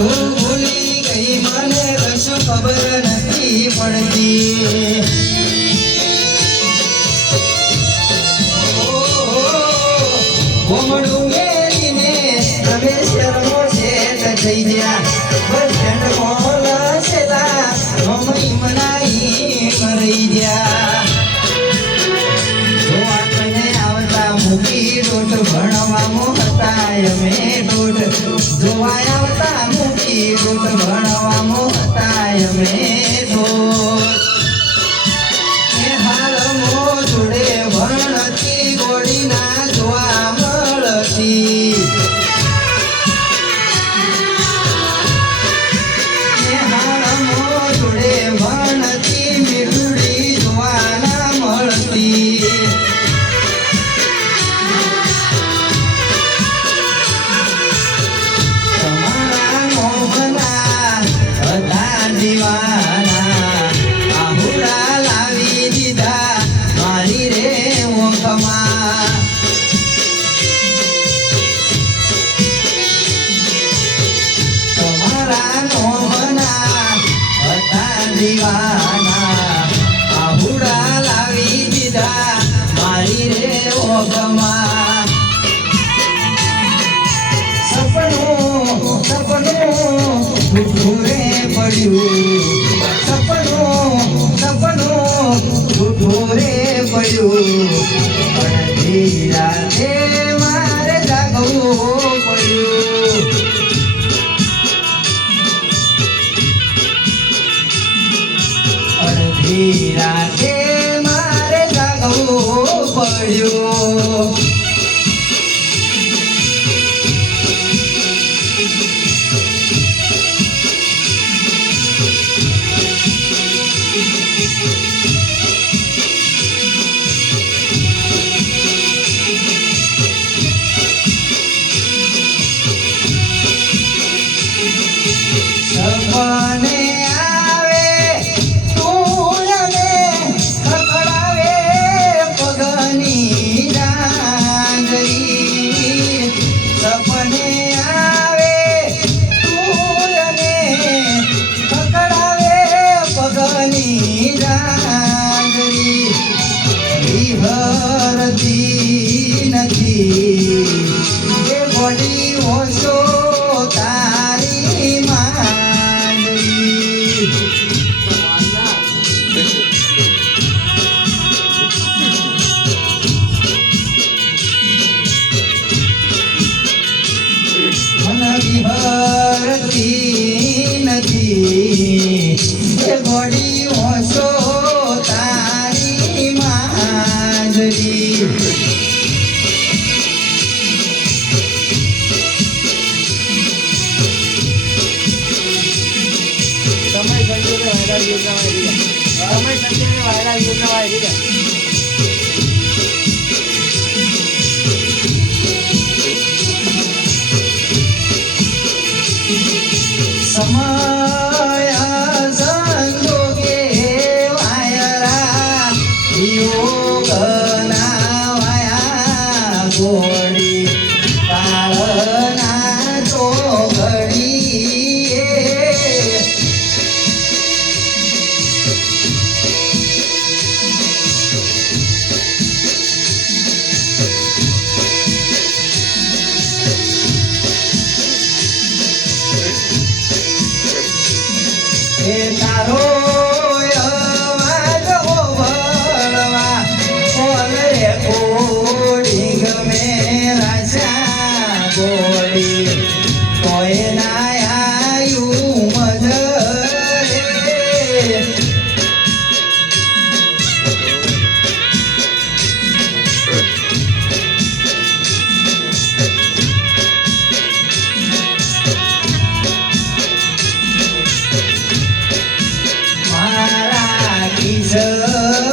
તું ભૂલી ગઈ મને કશું ખબર નથી પડતી ગોમડું મેલીને તમે શરમો શેઠ થઈ ગયા બસ સ્ટેન્ડ મોલા સેલા મમ્મી મનાઈ મરી ગયા જો આપણને આવતા મૂકી ડોટ ભણવામાં હતા અમે ડોટ જોવા આવતા મૂકી ડોટ ભણવામાં હતા અમે ડોટ હાલ મો જોડે ભણતી ગોળી ના જોવા મળતી હાલ મો જોડે ભણતી મીઠુડી જોવા ના મળતી તમારા મોહના હતા દીવાના આહુડા લાવી દીધા મારી રે ઓખમાં તમારા મોહના હતા દીવાના આહુડા લાવી દીધા મારી રે ઓખમાં સપનું ઢૂંઢે પડ્યું સપનું ઢૂંઢે પડ્યું અડધી રાતે મારે જાગવું પડ્યું અડધી રાતે મારે જાગવું પડ્યું સપને આવે તું અને ખખડાવે પગની ડાંગરી સપને આવે તું અને ખખડાવે પગની ડાંગરી વિહરતી નથી એ બોડી ઓછો તારી વિહરતી નથી એ ઘોડી ઓછો તારી માંજરી સમય સંજોગે વાયરા યોગના વાયા ગોળી કાળના ચોઘડી તારો અવાજ ઓવળવા બોલે કોડી ગમે રાજા બોલી કોઈ ના આયું મજરે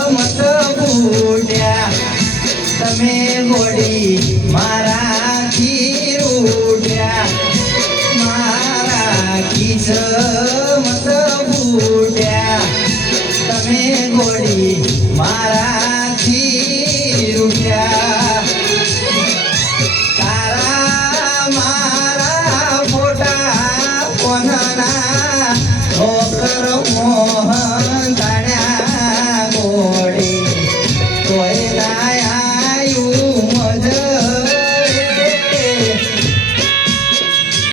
મત બુડ્યા તમે ગોડી મારાથી ઉડ્યા મારા કિસ્મત બુડ્યા તમે ગોડી મારાથી ઉડ્યા